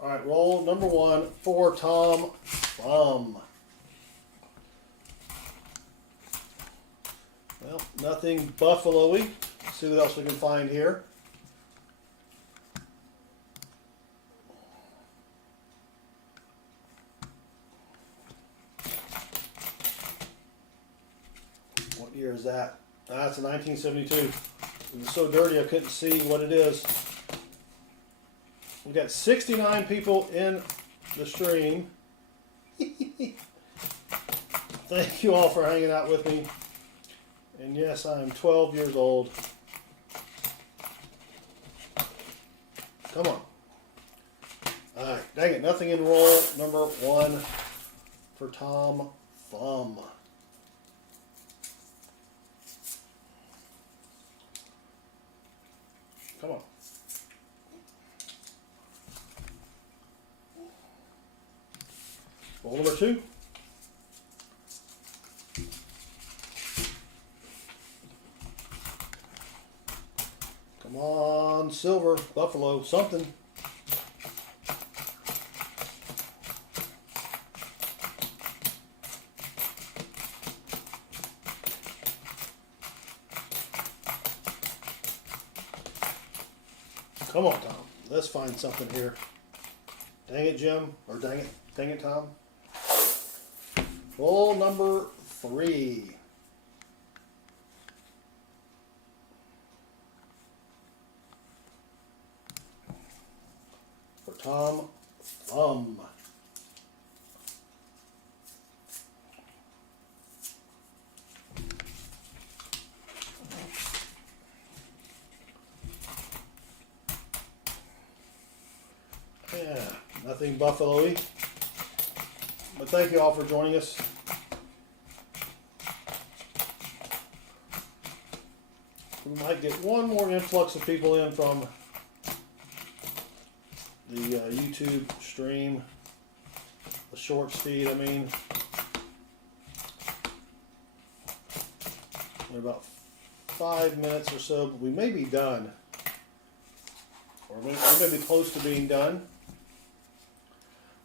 All right, roll number 1 for Tom Thumb. Well, nothing buffalo-y. Let's see what else we can find here. What year is that? That's a 1972. It was so dirty I couldn't see what it is. We got 69 people in the stream. Thank you all for hanging out with me. And yes, I am 12 years old. Come on. Alright, dang it, nothing in roll number 1 for Tom Thumb. Come on. Roll number 2. Come on, silver, buffalo, something. Come on, Tom. Let's find something here. Dang it, Jim. Or dang it, Tom. Roll number 3. For Tom Thumb. Yeah, nothing buffalo-y. But thank you all for joining us. We might get one more influx of people in from the YouTube stream, the shorts feed, I mean. In about 5 minutes or so, but we may be done. Or we may be close to being done.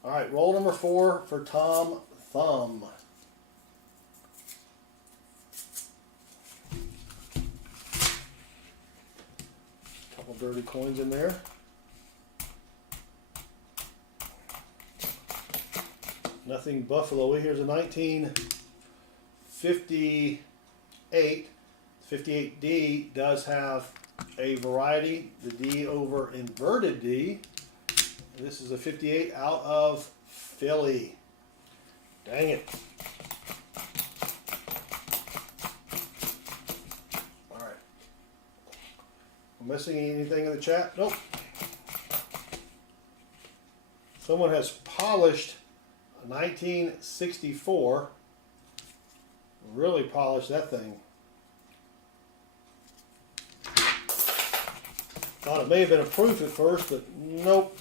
Alright, roll number 4 for Tom Thumb. Couple dirty coins in there. Nothing buffalo. Here's a 1958. 58D does have a variety, the D over inverted D. This is a 58 out of Philly. Dang it. Alright. Am I missing anything in the chat? Nope. Someone has polished a 1964. Really polished that thing. Thought it may have been a proof at first, but nope.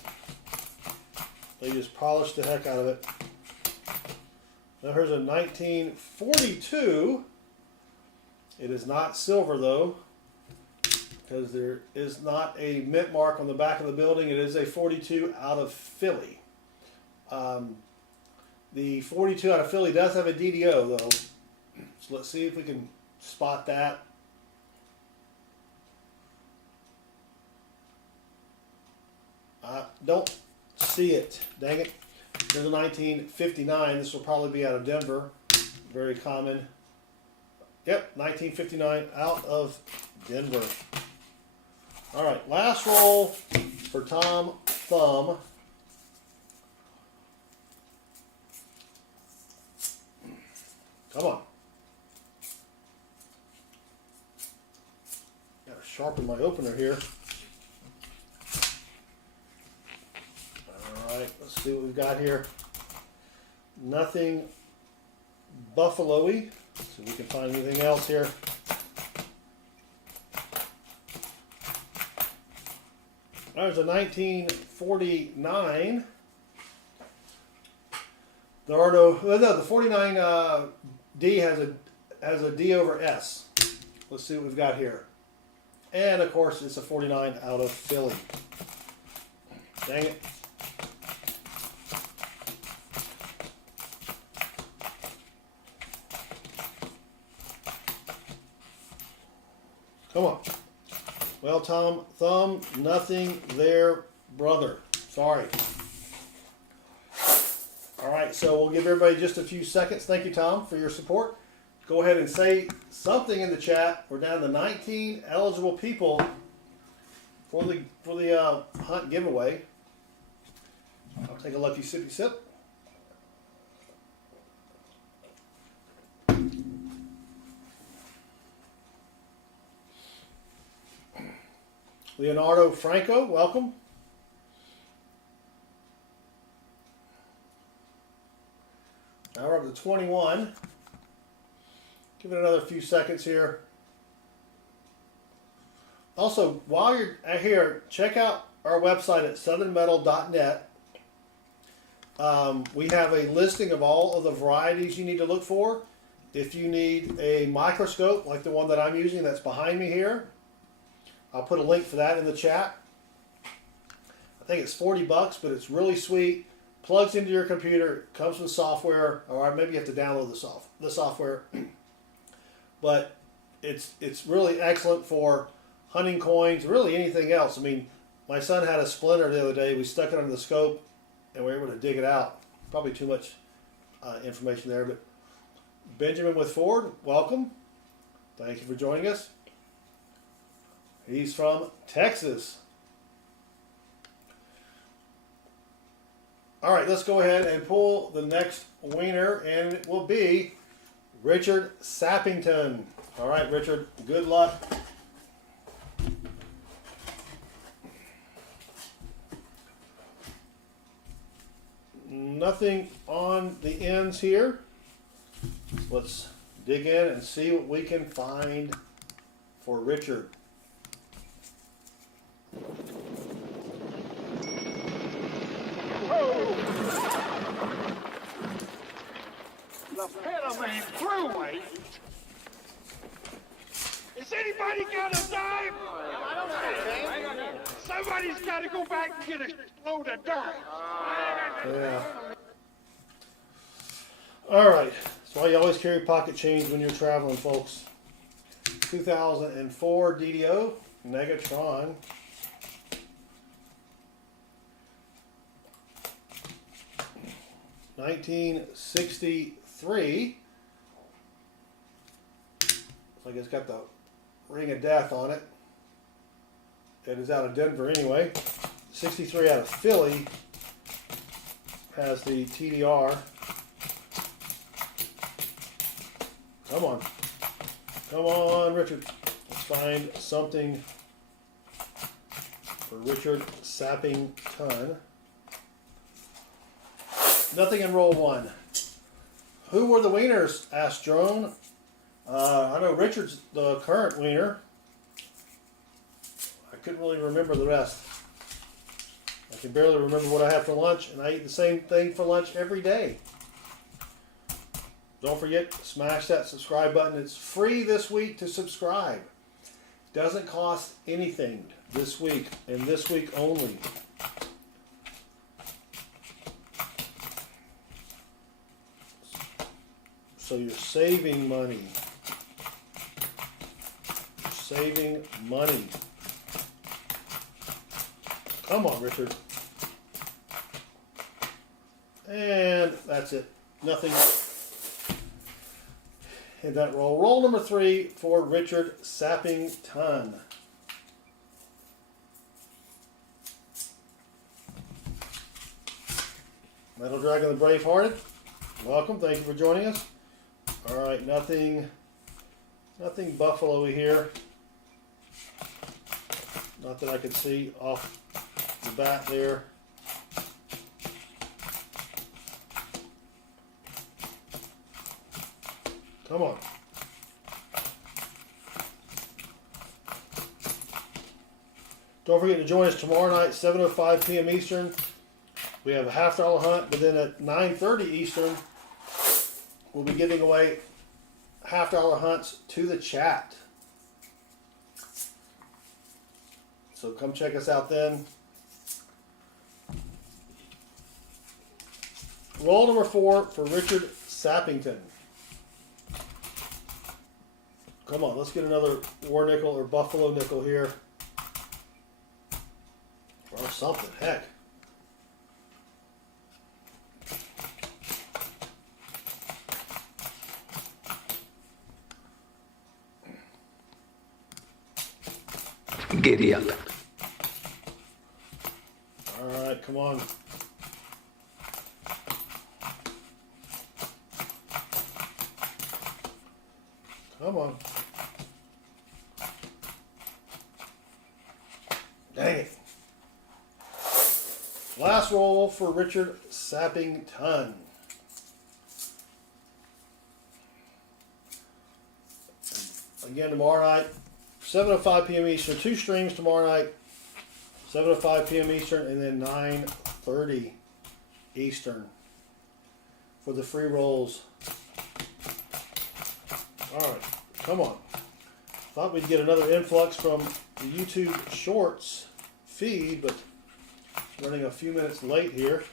They just polished the heck out of it. Now here's a 1942. It is not silver though, because there is not a mint mark on the back of the building. It is a 42 out of Philly. The 42 out of Philly does have a DDO though. So let's see if we can spot that. I don't see it. Dang it. There's a 1959. This will probably be out of Denver. Very common. Yep, 1959 out of Denver. All right, last roll for Tom Thumb. Come on. Gotta sharpen my opener here. All right, let's see what we've got here. Nothing buffalo-y. See if we can find anything else here. There's a 1949. There are no, the 49 D has a D over S. Let's see what we've got here. And of course, it's a 49 out of Philly. Dang it. Come on. Well, Tom Thumb, nothing there, brother. Sorry. All right, so we'll give everybody just a few seconds. Thank you, Tom, for your support. Go ahead and say something in the chat. We're down to 19 eligible people for the hunt giveaway. I'll take a lucky sippy sip. Leonardo Franco, welcome. Now we're up to 21. Give it another few seconds here. Also, while you're here, check out our website at southernmetal.net. We have a listing of all of the varieties you need to look for. If you need a microscope like the one that I'm using that's behind me here, I'll put a link for that in the chat. I think it's $40, but it's really sweet. Plugs into your computer, comes with software, or maybe you have to download the software. But it's really excellent for hunting coins, really anything else. I mean, my son had a splinter the other day. We stuck it under the scope, and we were able to dig it out. Probably too much information there, but Benjamin with Ford, welcome. Thank you for joining us. He's from Texas. All right, let's go ahead and pull the next winner, and it will be Richard Sappington. All right, Richard, good luck. Nothing on the ends here. Let's dig in and see what we can find for Richard. The Panamanian Thruway. Has anybody got a dime? I don't know. Somebody's got to go back and get a load of dimes. Yeah. All right. That's why you always carry pocket change when you're traveling, folks. 2004 DDO Negatron. $1963. Looks like it's got the ring of death on it. It is out of Denver anyway. 63 out of Philly has the TDR. Come on. Come on, Richard. Let's find something for Richard Sappington. Nothing in roll one. Who were the wieners? Asked Drone. I know Richard's the current wiener. I couldn't really remember the rest. I can barely remember what I had for lunch, and I eat the same thing for lunch every day. Don't forget, smash that subscribe button. It's free this week to subscribe. Doesn't cost anything this week and this week only. So you're saving money. You're saving money. Come on, Richard. And that's it. Nothing. Hit that roll. Roll number 3 for Richard Sappington. Metal Dragon the Bravehearted. Welcome. Thank you for joining us. All right, nothing buffalo here. Not that I could see off the bat there. Come on. Don't forget to join us tomorrow night, 7:05 p.m. Eastern. We have a $half hunt, but then at 9:30 Eastern, we'll be giving away $half hunts to the chat. So come check us out then. Roll number 4 for Richard Sappington. Come on, let's get another war nickel or buffalo nickel here. Or something, heck. Giddy up. All right, come on. Come on. Dang it. Last roll for Richard Sappington. Again, tomorrow night, 7:05 p.m. Eastern. 2 streams tomorrow night, 7:05 p.m. Eastern, and then 9:30 Eastern for the free rolls. All right, come on. Thought we'd get another influx from the YouTube Shorts feed, but running a few minutes late here.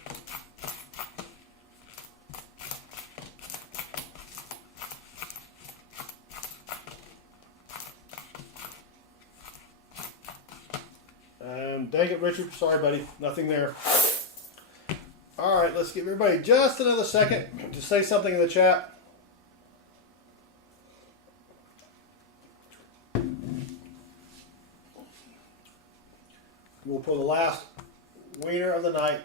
Dang it, Richard. Sorry, buddy. Nothing there. All right, let's give everybody just another second to say something in the chat. We'll pull the last winner of the night.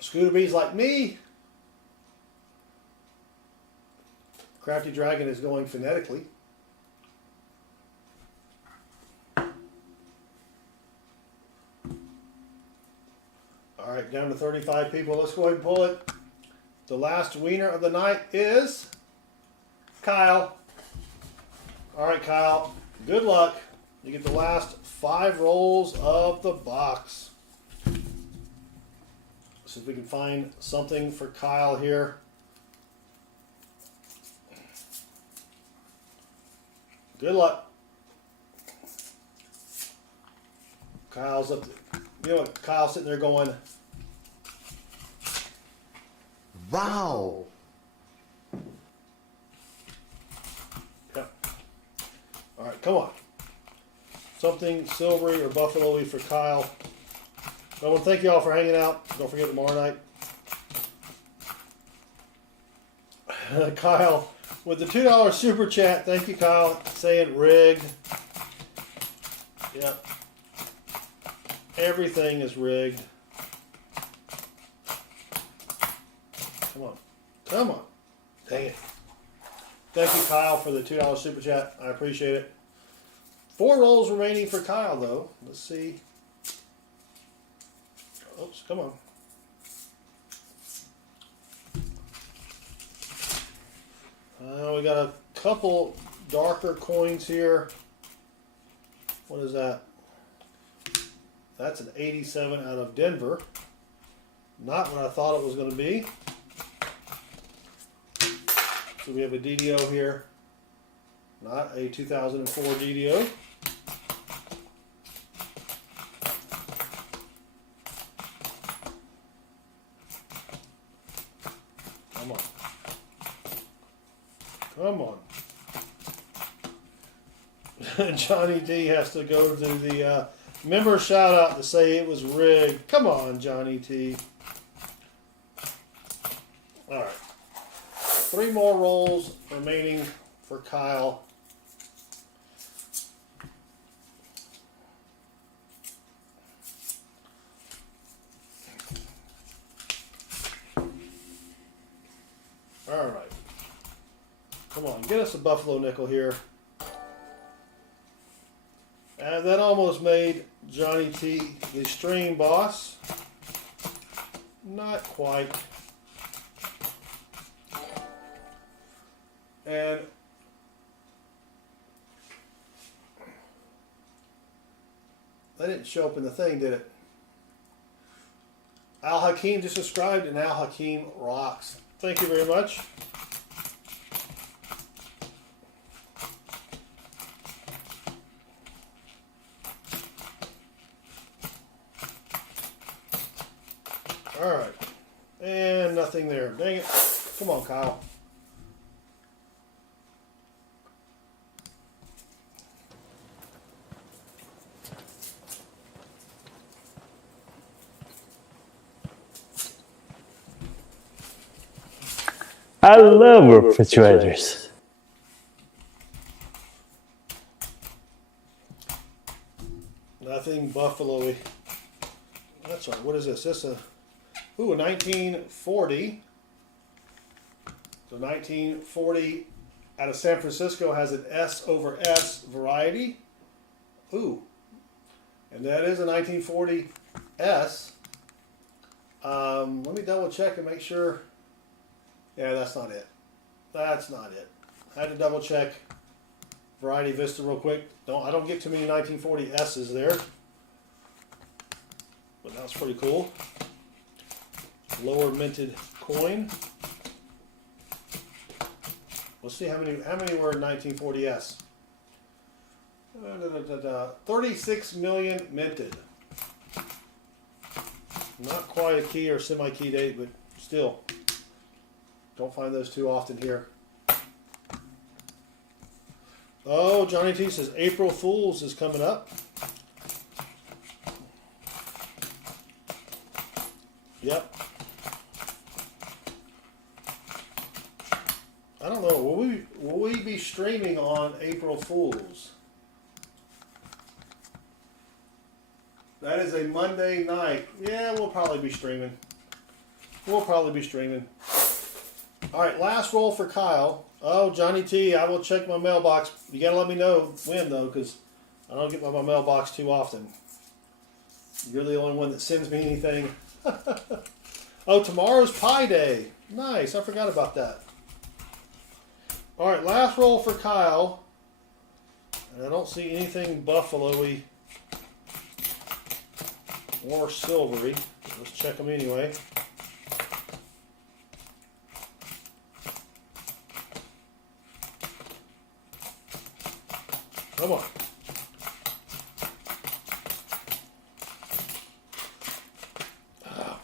Scooter bees like me. Crafty Dragon is going phonetically. All right, down to 35 people. Let's go ahead and pull it. The last winner of the night is Kyle. All right, Kyle. Good luck. You get the last 5 rolls of the box. See if we can find something for Kyle here. Good luck. Kyle's up there. You know what? Kyle's sitting there going, Wow. yep. All right, come on. Something silvery or buffalo-y for Kyle. I want to thank you all for hanging out. Don't forget tomorrow night. Kyle, with the $2 super chat, thank you, Kyle, saying rigged. Yep. Everything is rigged. Come on. Come on. Dang it. Thank you, Kyle, for the $2 super chat. I appreciate it. 4 rolls remaining for Kyle, though. Let's see. Oops, come on. We got a couple darker coins here. What is that? That's an 87 out of Denver. Not what I thought it was going to be. So we have a DDO here. Not a 2004 DDO. Come on. Come on. Johnny D has to go to the member shout out to say it was rigged. Come on, Johnny T. All right. 3 more rolls remaining for Kyle. All right. Come on, get us a buffalo nickel here. And that almost made Johnny T the stream boss. Not quite. And that didn't show up in the thing, did it? Al Hakim just subscribed, and Al Hakim rocks. Thank you very much. All right. And nothing there. Dang it. Come on, Kyle. I love refrigerators. Nothing buffalo-y. That's right. What is this? This a 1940. So 1940 out of San Francisco has an S over S variety. Ooh. And that is a 1940 S. Let me double check and make sure. Yeah, that's not it. That's not it. I had to double check Variety Vista real quick. I don't get too many 1940 S's there. But that's pretty cool. Lower minted coin. Let's see how many were in 1940 S. 36 million minted. Not quite a key or semi-key date, but still. Don't find those too often here. Oh, Johnny T says April Fool's is coming up. Yep. I don't know. Will we be streaming on April Fool's? That is a Monday night. Yeah, we'll probably be streaming. We'll probably be streaming. All right, last roll for Kyle. Oh, Johnny T, I will check my mailbox. You got to let me know when, though, because I don't get my mailbox too often. You're the only one that sends me anything. Oh, tomorrow's Pi Day. Nice, I forgot about that. All right, last roll for Kyle. And I don't see anything buffalo-y or silvery. Let's check them anyway. Come on. Oh,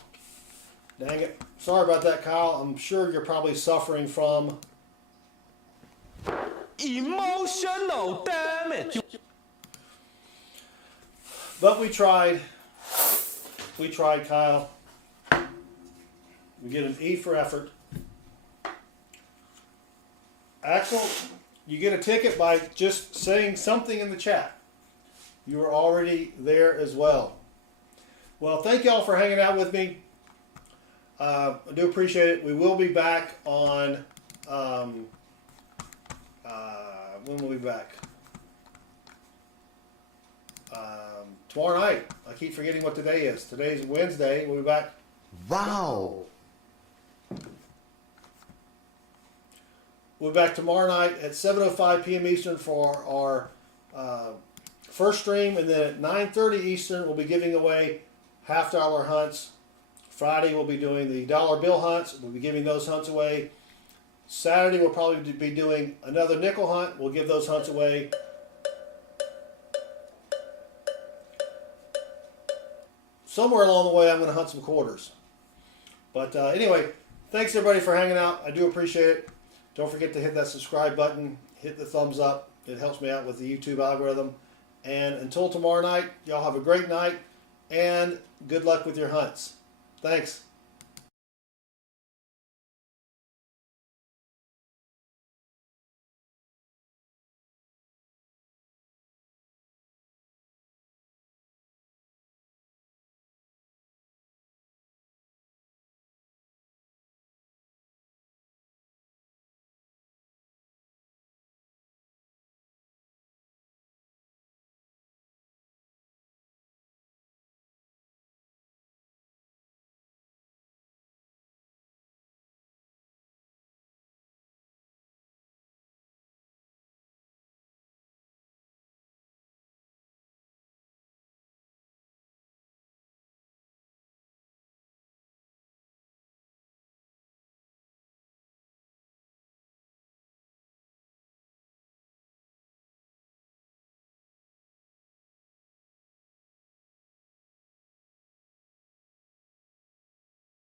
dang it. Sorry about that, Kyle. I'm sure you're probably suffering from emotional damage. But we tried. We tried, Kyle. We get an E for effort. Axel, you get a ticket by just saying something in the chat. You are already there as well. Well, thank y'all for hanging out with me. I do appreciate it. We will be back on... when will we be back? Tomorrow night. I keep forgetting what today is. Today's Wednesday. We'll be back. Wow. We'll be back tomorrow night at 7:05 p.m. Eastern for our first stream, and then at 9:30 Eastern, we'll be giving away half-dollar hunts. Friday, we'll be doing the dollar bill hunts. We'll be giving those hunts away. Saturday, we'll probably be doing another nickel hunt. We'll give those hunts away. Somewhere along the way, I'm going to hunt some quarters. But anyway, thanks everybody for hanging out. I do appreciate it. Don't forget to hit that subscribe button. Hit the thumbs up. It helps me out with the YouTube algorithm. And until tomorrow night, y'all have a great night. And good luck with your hunts. Thanks.